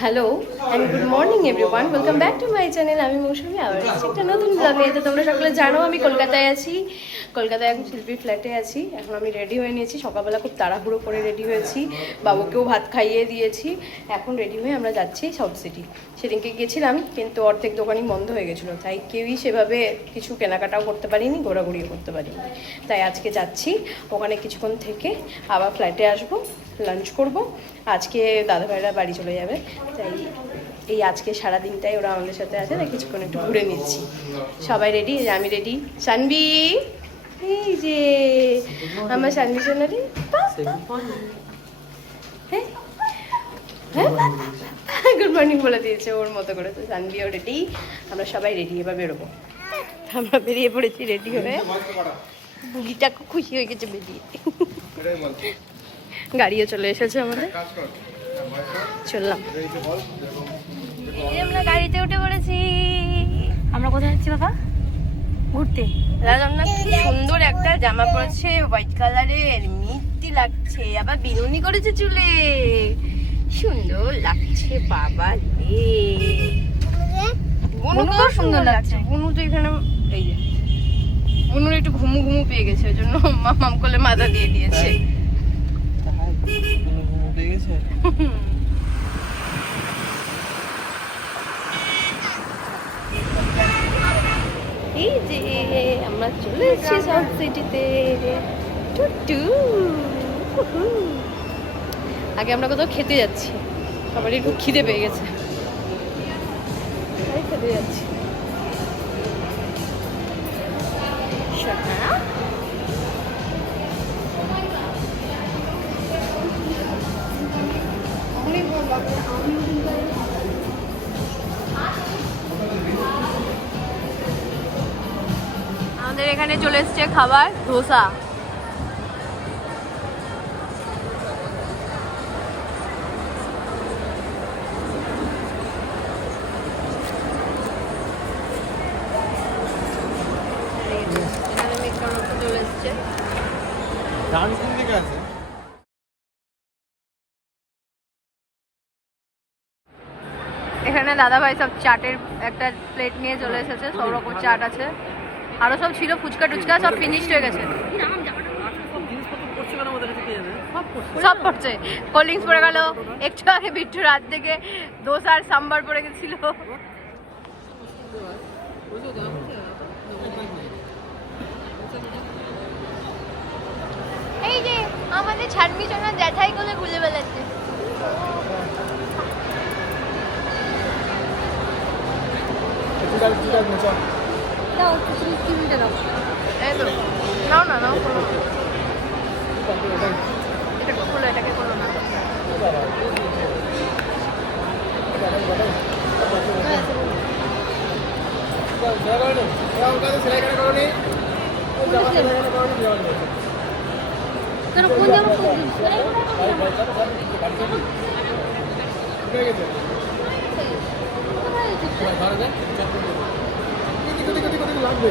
Hello and good morning everyone, welcome back to my channel. আমি মৌসুমি, আবার একটা নতুন ব্লগে। তো তোমরা সকলে জানো আমি কলকাতায় আছি, কলকাতায় এখন শিল্পীর ফ্ল্যাটে আছি। এখন আমি রেডি হয়ে নিয়েছি, সকালবেলা খুব তাড়াহুড়ো করে রেডি হয়েছি, বাবুকেও ভাত খাইয়ে দিয়েছি। এখন রেডি হয়ে আমরা যাচ্ছি সাউথ সিটি। সেদিনকে গেছিলাম কিন্তু অর্ধেক দোকানই বন্ধ হয়ে গেছিলো, তাই কেউই সেভাবে কিছু কেনাকাটাও করতে পারিনি, ঘোরাঘুরিও করতে পারিনি। তাই আজকে যাচ্ছি, ওখানে কিছুক্ষণ থেকে আবার ফ্ল্যাটে আসবো, লাঞ্চ করব। আজকে দাদাভাইরা বাড়ি চলে যাবে, তাই এই আজকে সারাদিনটাই ওরা আমাদের সাথে আছে, তাই কিছুক্ষণ একটু ঘুরে নিচ্ছি। সবাই রেডি, আমি রেডি। সানবি, এই যে আমার সানবি সোনারি, হ্যাঁ হ্যাঁ গুড মর্নিং বলে দিয়েছে ওর মতো করে। তো সানবিও রেডি, আমরা সবাই রেডি, এবার বেরোবো। আমরা বেরিয়ে পড়েছি রেডি হয়ে। বুড়িটা খুব খুশি হয়ে গেছে বেরিয়ে। গাড়িও চলে এসেছে আমাদের, চললাম। আমরা গাড়িতে উঠে পড়েছি। আমরা কোথায় যাচ্ছি বাবা? ঘুরতে। রাজন্না কি সুন্দর একটা জামা পরেছে, হোয়াইট কালারের, মিষ্টি লাগছে, আবার বিনুনি করেছে চুলে, সুন্দর লাগছে বাবা রে। বুনু খুব সুন্দর লাগছে। বুনু তো এখানে, এই যে বুনুর একটু ঘুমু ঘুমু পেয়ে গেছে, ওই জন্য মাম কোলে মাথা দিয়ে দিয়েছে। এই যে আমরা চলে এসেছি সাউথ সিটিতে। আগে আমরা কোথাও খেতে যাচ্ছি, সবারই একটু খিদে পেয়ে গেছে, তাই খেতে যাচ্ছি। আমাদের এখানে চলে এসছে খাবার, ধোসা। চলে এসছে এখানে দাদাভাই সব চাটের একটা প্লেট নিয়ে চলে এসেছে, সব রকম চাট আছে, আরো সব ছিল, ফুচকা টুচকা সব ফিনিশড হয়ে গেছে। সব পড়ছে, কোল্ড ড্রিঙ্কস পড়ে গেল, একটু আগে বিট্টু রাত থেকে দোসার সাম্বার পড়ে গেছিল। এই যে আমাদের ছাড়মি সোনা জ্যাঠাই কোলে খুলে বেড়াচ্ছে। দাও তুমি কিনতে দাও। এই তো নাও না, নাও খোলো, এটাকে খোলো, এটাকে খোলো না। কোন জামা লাগবে।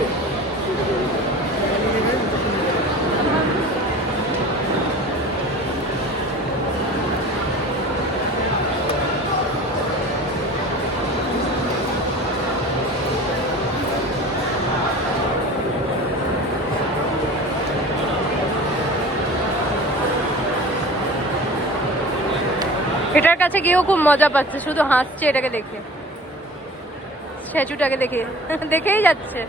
এটার কাছে গিয়েও খুব মজা পাচ্ছে, শুধু হাসছে এটাকে দেখে, স্ট্যাচুটাকে দেখে দেখেই যাচ্ছে।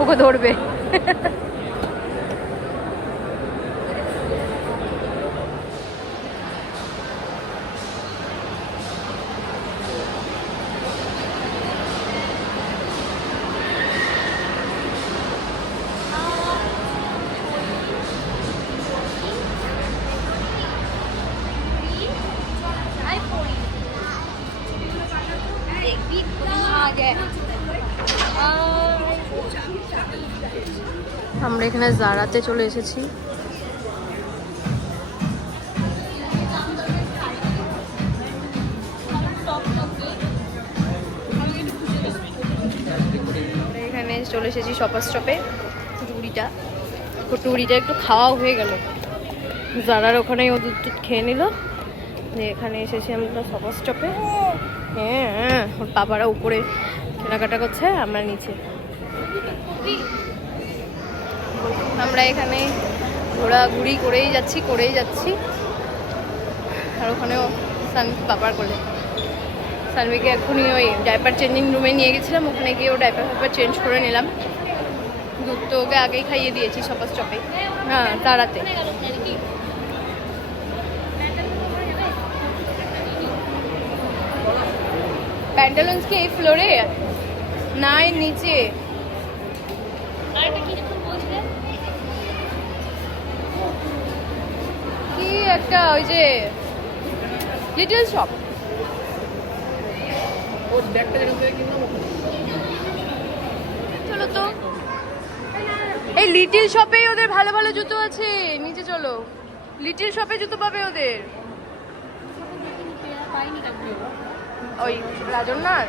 ওকে ধরবে। আমরা এখানে জারাতে চলে এসেছি। চলে এসেছি শপার স্টপে। কুটুরিটা একটু খাওয়াও হয়ে গেল, যারার ওখানেই ও দুধ টুধ খেয়ে নিল। এখানে এসেছি আমরা শপার স্টপে। হ্যাঁ, ওর বাবারা উপরে কেনাকাটা করছে, আমরা নিচে। আমরা এখানে ঘোরাঘুরি করেই যাচ্ছি। আর ওখানেও সানভি পাপার কোলে। সানভিকে এখনই ওই ডাইপার চেঞ্জিং রুমে নিয়ে গেছিলাম, ওখানে গিয়ে ও ডাইপার চেঞ্জ করে নিলাম। দুধ তো ওকে আগেই খাইয়ে দিয়েছি শপার স্টপে, হ্যাঁ তাড়াতে। প্যান্টালুন্স কি এই ফ্লোরে না এর নিচে? কি একটা ওই যে লিটল শপ। চলো তো, এই লিটল শপেই ওদের ভালো ভালো জুতো আছে, নিচে চলো। লিটল শপে জুতো পাবে ওদের। ওই রাজন্যার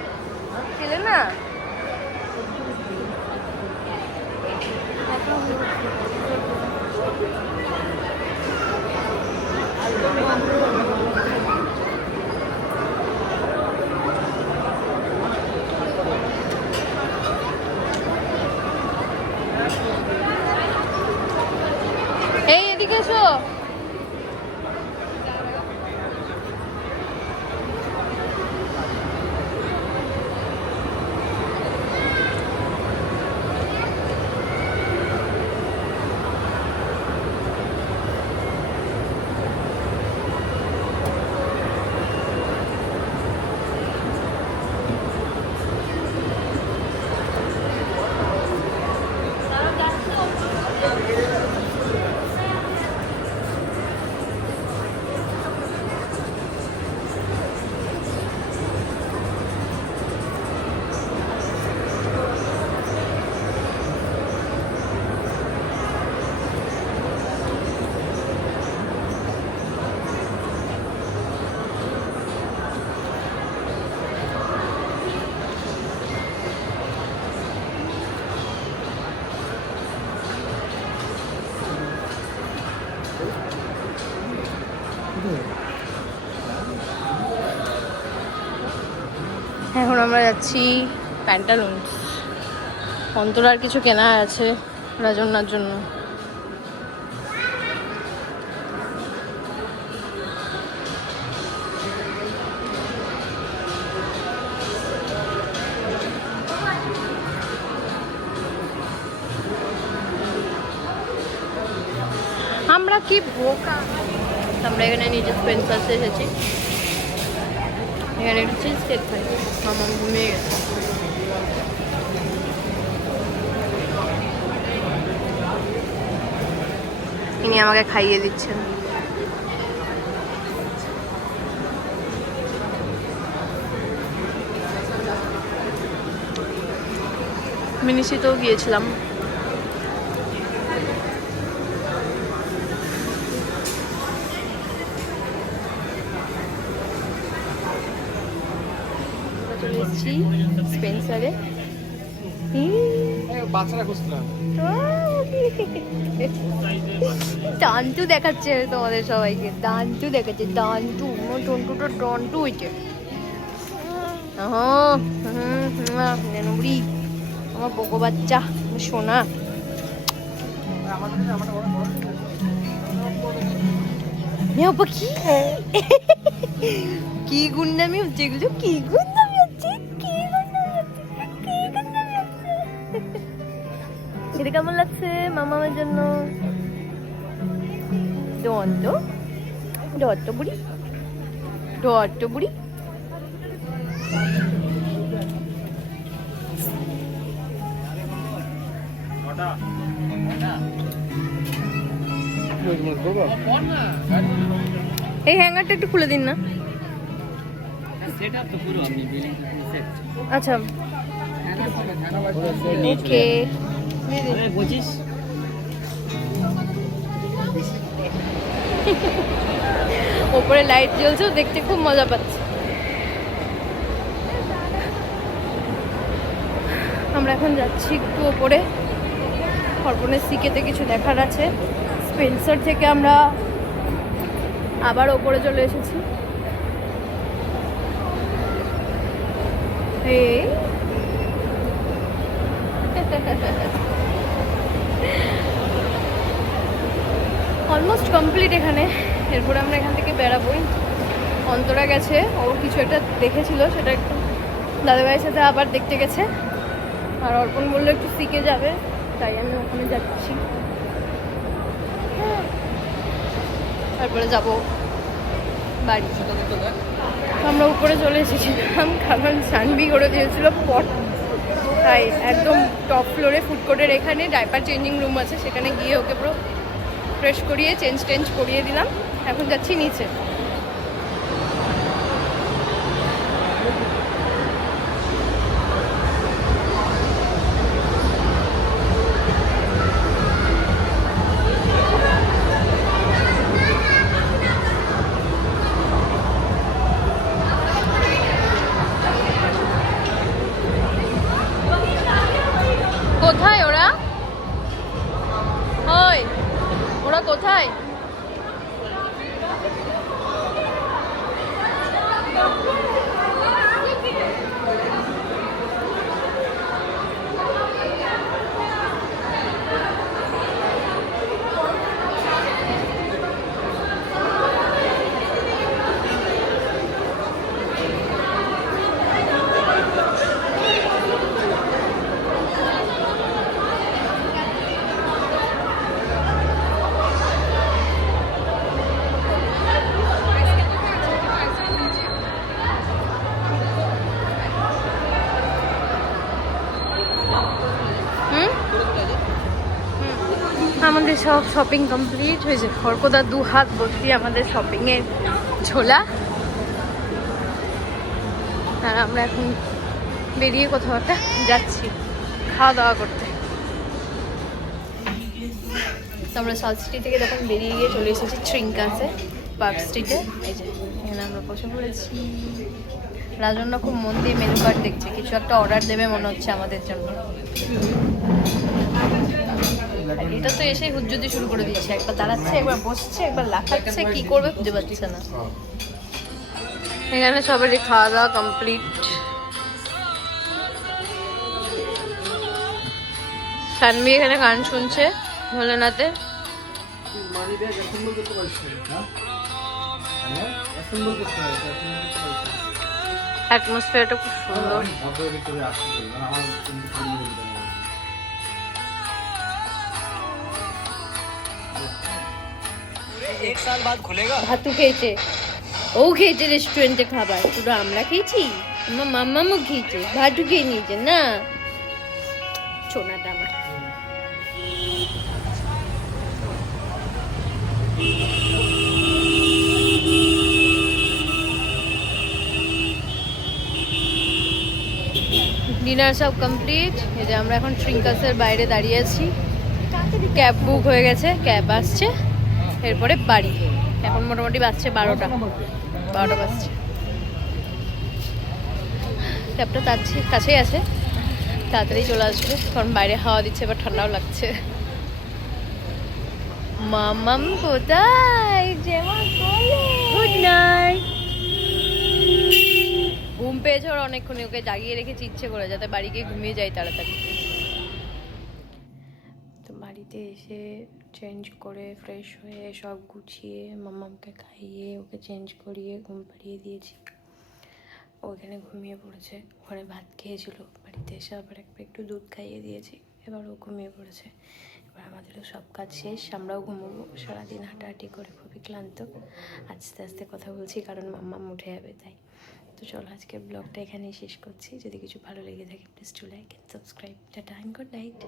পেলে না? এই এদিকে এসো। এখন আমরা যাচ্ছি প্যান্টালুন্স। অন্তরার কিছু কেনা আছে রাজন্যার জন্য। আমরা কি বোকা, আমরা এখানে নিজের স্পেন্সার্সে এসেছি। এখানে একটু চিজ কেক খাই, মামা ঘুমিয়ে গেছে। ইনি আমাকে খাইয়ে দিচ্ছেন। মিনিসিতেও গিয়েছিলাম। চলে এসেছি স্পেন্সারে। বাচ্চারা খুঁজছিলাম। ডান্টু দেখাচ্ছে তোমাদের সবাইকে, ডান্টু দেখাচ্ছে। ডান্টু টন্টুটা টন্টু হইছে। নেনুবড়ি আমার বকো বাচ্চা, সোনা। পাখি কি গুন্ডামি হচ্ছে এগুলো, কি গুন্ডামি হচ্ছে, কি গুন্ডামি হচ্ছে, কি গুন্ডামি হচ্ছে। এটা কেমন লাগছে মামার জন্য? ডন্ট ডট বুড়ি, ডট বুড়ি। এই হ্যাঙ্গারটা একটু খুলে দিন না। আচ্ছা ওকে। ওপরে লাইট জ্বলছে, দেখতে খুব মজা পাচ্ছে। আমরা আমরা এখন যাচ্ছি একটু ওপরে, অর্পণের সিকেতে কিছু দেখার আছে। স্পেন্সার থেকে আমরা আবার ওপরে চলে এসেছি। এই অলমোস্ট কমপ্লিট এখানে। এরপরে আমরা এখান থেকে বেরাবোই। অন্তরা গেছে, ও কিছু একটা দেখেছিল, সেটা একটু দাদাভাইয়ের সাথে আবার দেখতে গেছে। আর অর্পণ বললো একটু সিকে যাবে, তাই আমি ওখানে যাচ্ছি। তারপরে যাব বাড়ি। তো আমরা উপরে চলে এসেছিলাম কারণ সানভি করে দিয়েছিল পট, তাই একদম টপ ফ্লোরে ফুড কোর্টের এখানে ডাইপার চেঞ্জিং রুম আছে, সেখানে গিয়ে ওকে পুরো ফ্রেশ করিয়ে চেঞ্জ করিয়ে দিলাম। এখন যাচ্ছি নিচে। কোথায় ওরা? ওই ওরা কোথায়? আমাদের সব শপিং কমপ্লিট হয়েছে। খড়কদা 2 হাত ভর্তি আমাদের শপিংয়ের ঝোলা। আর আমরা এখন বেরিয়ে কোথাও একটা যাচ্ছি খাওয়া দাওয়া করতে। তো আমরা সাউথ সিটি থেকে তখন বেরিয়ে গিয়ে চলে এসেছি ট্রিঙ্কাসে, পার্ক স্ট্রিটে। এই যে এখানে আমরা বসে পড়েছি। রাজন্না খুব মন দিয়ে মেনু কার্ড দেখছে, কিছু একটা অর্ডার দেবে মনে হচ্ছে আমাদের জন্য। এটা তো এসেই হুজ্জুতি শুরু করে দিচ্ছে, একবার দাঁড়াচ্ছে, একবার বসছে, একবার লাফাচ্ছে, কি করবে খুঁজে পাচ্ছে না। এখানে সবারই খাওয়া দাওয়া কমপ্লিট। সানভি এখানে গান শুনছে ভোলেনাথের। অ্যাটমসফিয়ারটা খুব সুন্দর। एक साल बाद खुलेगा। ভাতু খেয়েছে, ও খেয়েছে রেস্টুরেন্টে খাবার, শুধু আমরা খেয়েছি, আমার মাম্মামও খেয়েছে, ভাতু খেয়ে নিয়েছে না সোনাটা আমার। ডিনার সব কমপ্লিট। এই যে আমরা এখন ট্রিঙ্কাসের বাইরে দাঁড়িয়ে আছি। ক্যাব বুক হয়ে গেছে, ক্যাব আসছে, এরপরে বাড়ি। এখন মোটামুটি বাজছে 12টা বাজছে। ক্যাবটা তার কাছেই আছে, তাড়াতাড়ি চলে আসবে, কারণ বাইরে হাওয়া দিচ্ছে, এবার ঠান্ডাও লাগছে। মামাম কোথায়? Good night. ঘুম পেয়েছে ওর অনেকক্ষণ, ওকে জাগিয়ে রেখেছি ইচ্ছে করে, যাতে বাড়ি গিয়ে ঘুমিয়ে যাই তাড়াতাড়ি। তো বাড়িতে এসে চেঞ্জ করে ফ্রেশ হয়ে সব গুছিয়ে মামামকে খাইয়ে ওকে চেঞ্জ করিয়ে ঘুম পাড়িয়ে দিয়েছি। ওখানে ঘুমিয়ে পড়েছে, ওখানে ভাত খেয়েছিল, বাড়িতে এসে আবার একটু দুধ খাইয়ে দিয়েছি, এবার ও ঘুমিয়ে পড়েছে। এবার আমাদেরও সব কাজ শেষ, আমরাও ঘুমোবো। সারাদিন হাঁটাহাঁটি করে খুবই ক্লান্ত, আস্তে আস্তে কথা বলছি কারণ মাম্মাম উঠে যাবে তাই। তো চলো আজকে ব্লগটা এখানেই শেষ করছি। যদি কিছু ভালো লেগে থাকে please to like and subscribe. Tata and good night.